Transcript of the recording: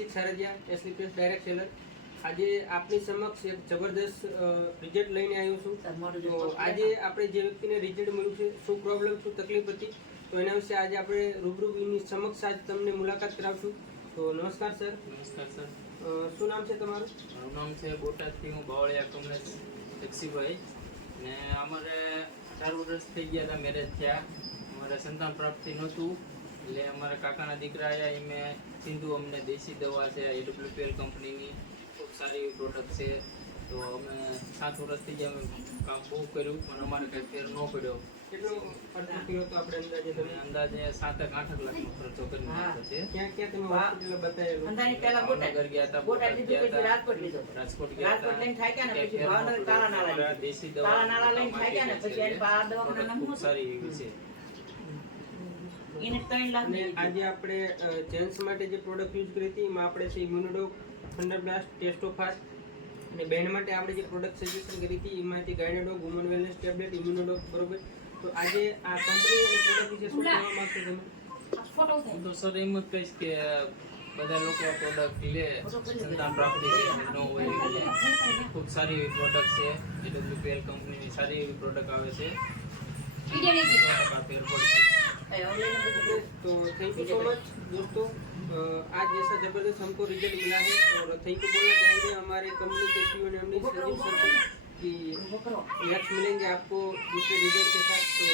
હર્ષિત સારદિયા, એસલીપીએસ direct seller. આજે આપની સમક્ષ એક જબરદસ્ત રિઝલ્ટ લઈને આવ્યો છું। તો આજે આપણે જે વ્યક્તિને રિઝલ્ટ મળ્યું છે, શું પ્રોબ્લેમ, શું તકલીફ હતી, તો એના વિશે આજે આપણે રૂબરૂ એની સમક્ષ આજ તમને મુલાકાત કરાવશું। તો નમસ્કાર સર। નમસ્કાર સર। શું નામ છે તમારું? મારું નામ છે બોટાદથી હું બાવળિયા કમલેશ જક્ષીભાઈ ને અમારે 4 વર્ષ થઈ ગયા હતા મેરેજ થયા। અમારે સંતાન પ્રાપ્તિ નહોતું એટલે અમારા કાકાના દીકરા આવ્યા એમે સિંધુ અમને દેશી દવા છે AWPL કંપનીની ખૂબ સારી એવી પ્રોડક્ટ છે। તો અમે 7 વર્ષ થઈ ગયા અમે કામ બહુ કર્યું પણ અમારે કંઈ ફેર ન પડ્યો। કેટલો ખર્ચો થયો હતો આપણે અંદાજે? તમે અંદાજે 7-8 લાખનો ખર્ચો કરી નાખ્યો છે। ક્યાં ક્યાં તમે હોસ્પિટલ બતાવેલું? ભાવનગર ગયા હતા, બોટાદ ગયા હતા, રાજકોટ ગયા હતા, દેશી દવા ખૂબ સારી એવી છે। અને આજે આપણે જેન્ટ્સ માટે જે પ્રોડક્ટ યુઝ કરી હતી એમાં આપણે છે ઇમ્યુનોડોક, થંડરબ્લાસ્ટ, ટેસ્ટોફાસ, અને બહેન માટે આપણે જે પ્રોડક્ટ સજેશન કરી હતી એમાંથી ગાયનાડોક, વુમન વેલનેસ ટેબ્લેટ, ઇમ્યુનોડોક, બરોબર। તો આજે આ કંપની અને પ્રોડક્ટ વિશે શું કહેવા માંગશો તમે? હું તો સર એમ જ કહીશ કે બધા લોકો આ પ્રોડક્ટ લે, સંતાન પ્રાપ્તિ ન હોય એટલે ખૂબ સારી એવી પ્રોડક્ટ છે। AWPL કંપનીની સારી એવી પ્રોડક્ટ આવે છે। तो थैंक यू सो मच दोस्तों। आज जैसा जबरदस्त हमको रिजल्ट मिला है और थैंक यू बोलना चाहेंगे हमारे कंपनी के CEO ने हमने संजीव सर को कि नेक्स्ट मिलेंगे आपको दूसरे रिजल्ट के साथ। तो